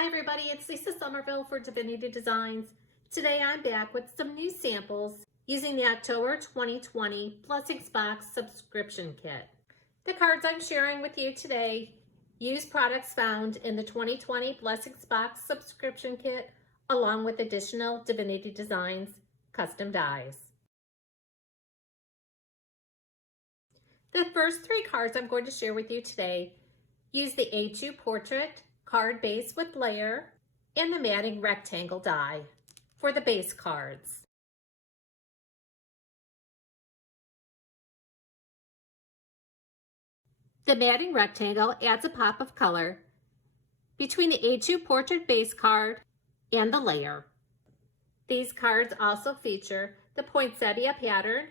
Hi everybody, it's Lisa Somerville for Divinity Designs. Today I'm back with some new samples using the October 2020 Blessings Box subscription kit. The cards I'm sharing with you today use products found in the 2020 Blessings Box subscription kit along with additional Divinity Designs custom dies. The first three cards I'm going to share with you today use the A2 Portrait card base with layer and the matting rectangle die for the base cards. The matting rectangle adds a pop of color between the A2 Portrait base card and the layer. These cards also feature the poinsettia pattern,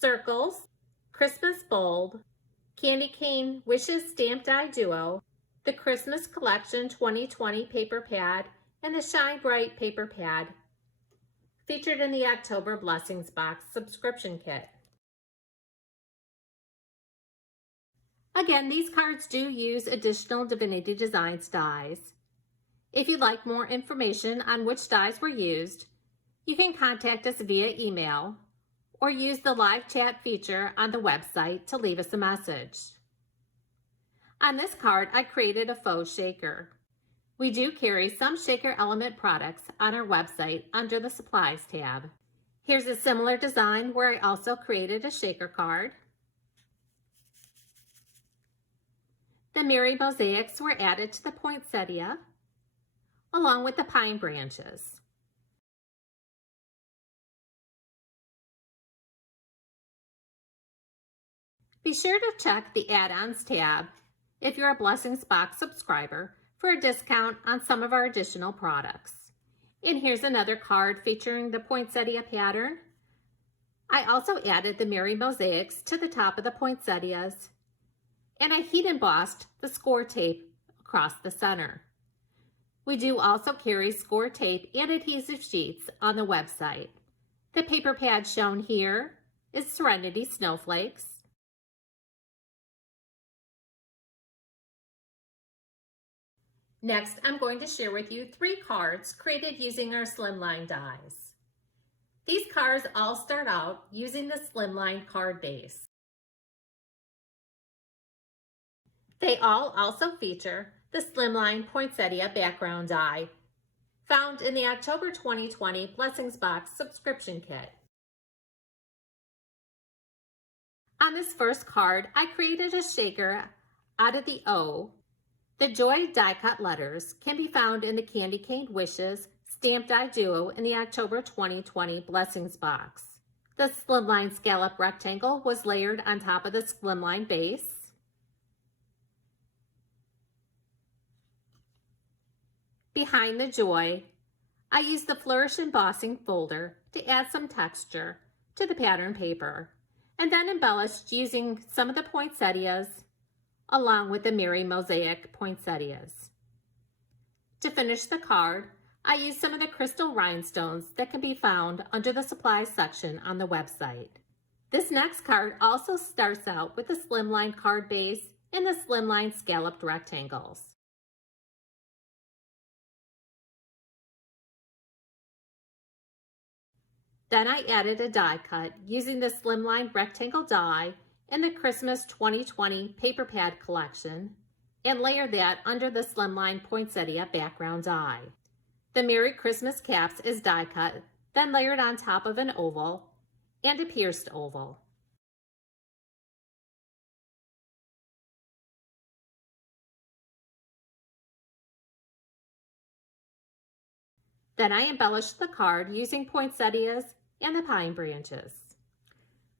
circles, Christmas bulb, candy cane wishes stamped die duo, the Christmas Collection 2020 paper pad, and the Shine Bright paper pad featured in the October Blessings Box subscription kit. Again, these cards do use additional Divinity Designs dies. If you'd like more information on which dies were used, you can contact us via email or use the live chat feature on the website to leave us a message. On this card, I created a faux shaker. We do carry some shaker element products on our website under the supplies tab. Here's a similar design where I also created a shaker card. The Merry mosaics were added to the poinsettia along with the pine branches. Be sure to check the add-ons tab if you're a Blessings Box subscriber for a discount on some of our additional products. And here's another card featuring the poinsettia pattern. I also added the Merry mosaics to the top of the poinsettias, and I heat embossed the score tape across the center. We do also carry score tape and adhesive sheets on the website. The paper pad shown here is Serenity Snowflakes. Next, I'm going to share with you three cards created using our Slimline dies. These cards all start out using the Slimline card base. They all also feature the Slimline poinsettia background die found in the October 2020 Blessings Box subscription kit. On this first card, I created a shaker out of the O. The Joy die cut letters can be found in the Candy Cane Wishes stamped die duo in the October 2020 Blessings Box. The Slimline scallop rectangle was layered on top of the Slimline base. Behind the Joy, I used the Flourish embossing folder to add some texture to the pattern paper, and then embellished using some of the poinsettias along with the Merry mosaic poinsettias. To finish the card, I used some of the crystal rhinestones that can be found under the supplies section on the website. This next card also starts out with the Slimline card base and the Slimline scalloped rectangles. Then I added a die cut using the Slimline rectangle die in the Christmas 2020 paper pad collection and layered that under the Slimline poinsettia background die. The Merry Christmas caps is die cut, then layered on top of an oval and a pierced oval. Then I embellished the card using poinsettias and the pine branches.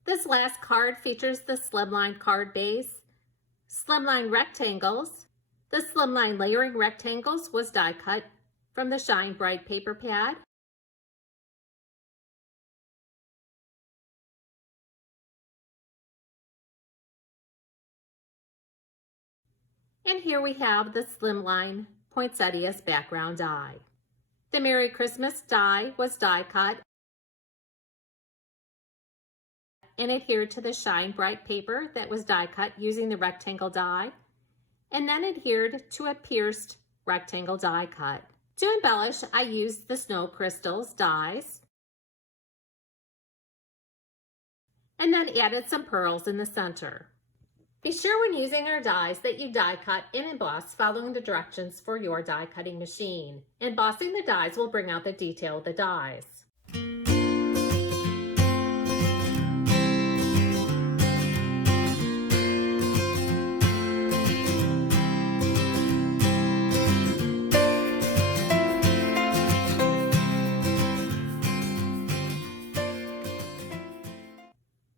This last card features the Slimline card base, Slimline rectangles. The Slimline layering rectangles was die cut from the Shine Bright paper pad. And here we have the Slimline poinsettias background die. The Merry Christmas die was die cut and adhered to the Shine Bright paper that was die cut using the rectangle die, and then adhered to a pierced rectangle die cut. To embellish, I used the snow crystals dies and then added some pearls in the center. Be sure when using our dies that you die cut and emboss following the directions for your die cutting machine. Embossing the dies will bring out the detail of the dies.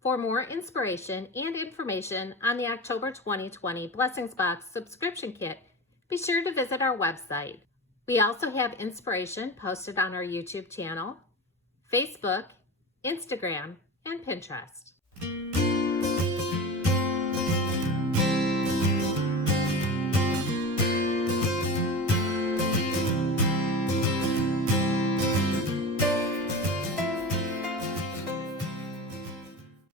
For more inspiration and information on the October 2020 Blessings Box subscription kit, be sure to visit our website. We also have inspiration posted on our YouTube channel, Facebook, Instagram, and Pinterest.